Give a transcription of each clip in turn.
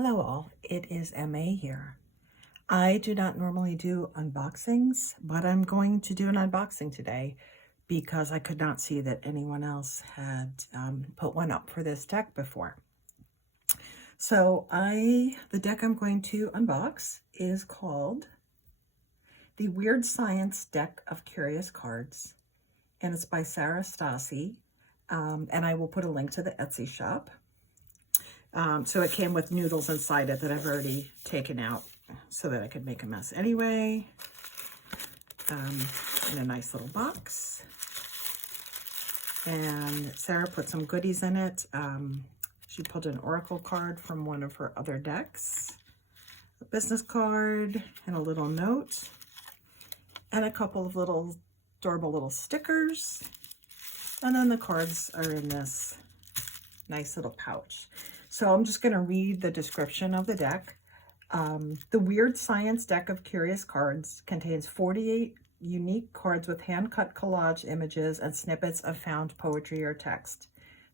Hello all, it is MA here. I do not normally do unboxings, but I'm going to do an unboxing today because I could not see that anyone else had put one up for this deck before. So the deck I'm going to unbox is called the Weird Science Deck of Curious Cards, and it's by s.g.stasi, and I will put a link to the Etsy shop. So it came with noodles inside it that I've already taken out so that I could make a mess anyway. In a nice little box. And Sarah put some goodies in it. She pulled an oracle card from one of her other decks, a business card, and a little note, and a couple of little adorable little stickers. And then the cards are in this nice little pouch. So I'm just going to read the description of the deck. The Weird Science Deck of Curious Cards contains 48 unique cards with hand-cut collage images and snippets of found poetry or text.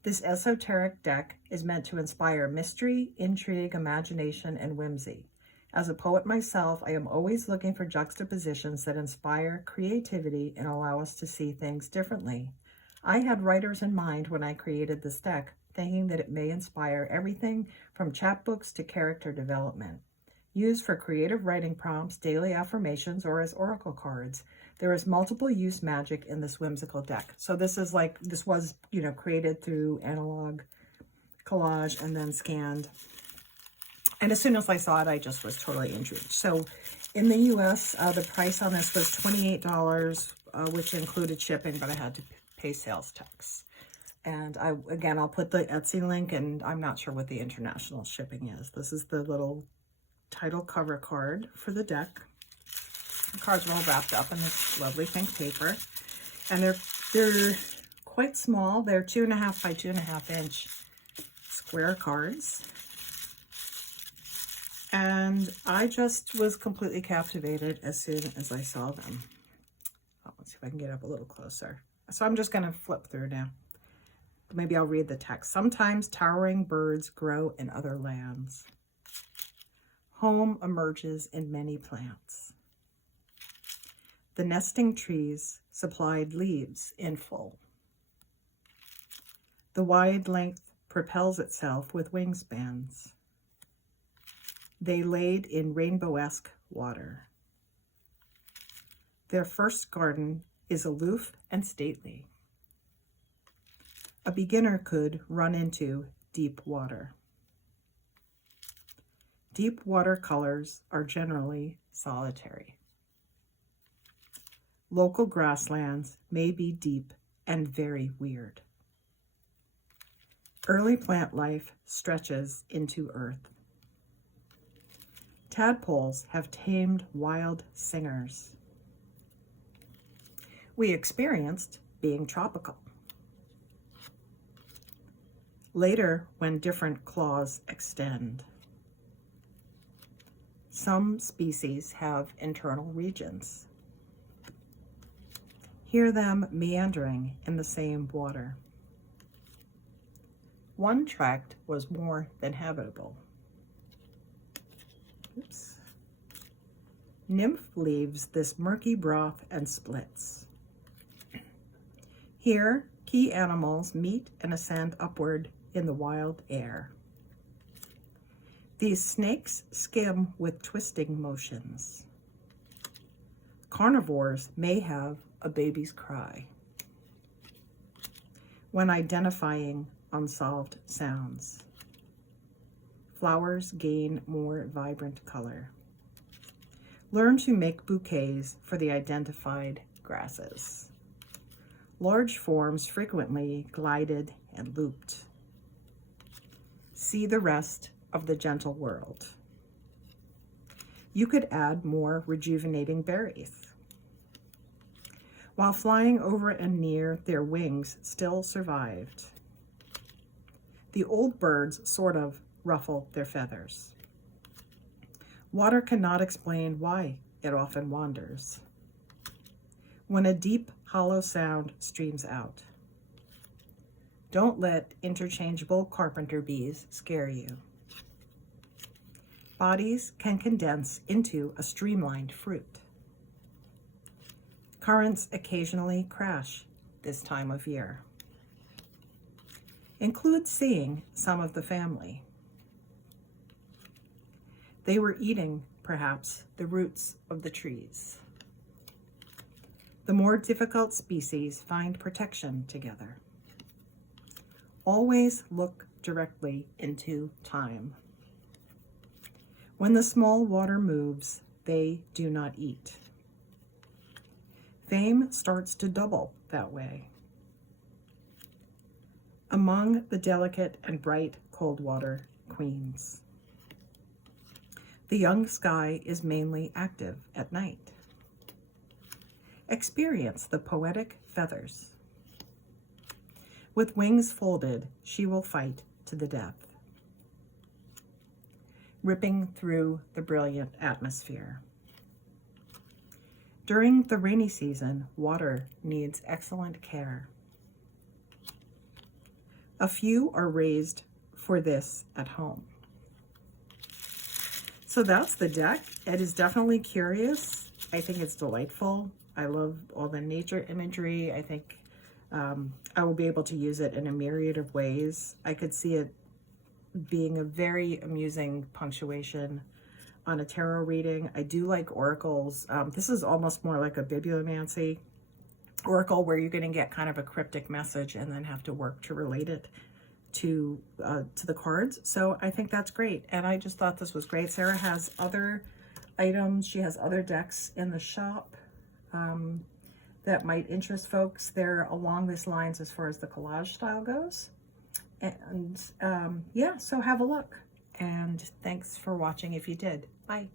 This esoteric deck is meant to inspire mystery, intrigue, imagination, and whimsy. As a poet myself, I am always looking for juxtapositions that inspire creativity and allow us to see things differently. I had writers in mind when I created this deck, thinking that it may inspire everything from chapbooks to character development. Used for creative writing prompts, daily affirmations, or as oracle cards, there is multiple use magic in this whimsical deck. So this was, created through analog collage and then scanned. And as soon as I saw it, I just was totally intrigued. So in the US, the price on this was $28, which included shipping, but I had to pay sales tax. And I'll put the Etsy link, and I'm not sure what the international shipping is. This is the little title cover card for the deck. The cards are all wrapped up in this lovely pink paper. And they're quite small. They're 2.5 by 2.5 inch square cards. And I just was completely captivated as soon as I saw them. Let's see if I can get up a little closer. So I'm just going to flip through now. Maybe I'll read the text. Sometimes towering birds grow in other lands. Home emerges in many plants. The nesting trees supplied leaves in full. The wide length propels itself with wingspans. They laid in rainbow-esque water. Their first garden is aloof and stately. A beginner could run into deep water. Deep water colors are generally solitary. Local grasslands may be deep and very weird. Early plant life stretches into earth. Tadpoles have tamed wild singers. We experienced being tropical. Later, when different claws extend. Some species have internal regions. Hear them meandering in the same water. One tract was more than habitable. Oops. Nymph leaves this murky broth and splits. Here, key animals meet and ascend upward in the wild air. These snakes skim with twisting motions. Carnivores may have a baby's cry when identifying unsolved sounds. Flowers gain more vibrant color. Learn to make bouquets for the identified grasses. Large forms frequently glided and looped. See the rest of the gentle world. You could add more rejuvenating berries. While flying over and near, their wings still survived. The old birds sort of ruffle their feathers. Water cannot explain why it often wanders. When a deep, hollow sound streams out. Don't let interchangeable carpenter bees scare you. bodies can condense into a streamlined fruit. Currents occasionally crash this time of year. Include seeing some of the family. They were eating, perhaps, the roots of the trees. The more difficult species find protection together. Always look directly into time. When the small water moves, they do not eat. Fame starts to double that way. Among the delicate and bright cold water queens. The young sky is mainly active at night. Experience the poetic feathers. With wings folded, she will fight to the death, ripping through the brilliant atmosphere. During the rainy season, water needs excellent care. A few are raised for this at home. So that's the deck. It is definitely curious. I think it's delightful. I love all the nature imagery. I think I will be able to use it in a myriad of ways. I could see it being a very amusing punctuation on a tarot reading. I do like oracles. This is almost more like a bibliomancy oracle where you're going to get kind of a cryptic message and then have to work to relate it to the cards. So I think that's great. And I just thought this was great. Sara has other items. She has other decks in the shop that might interest folks. They're along these lines as far as the collage style goes. And yeah, so have a look. And thanks for watching if you did. Bye.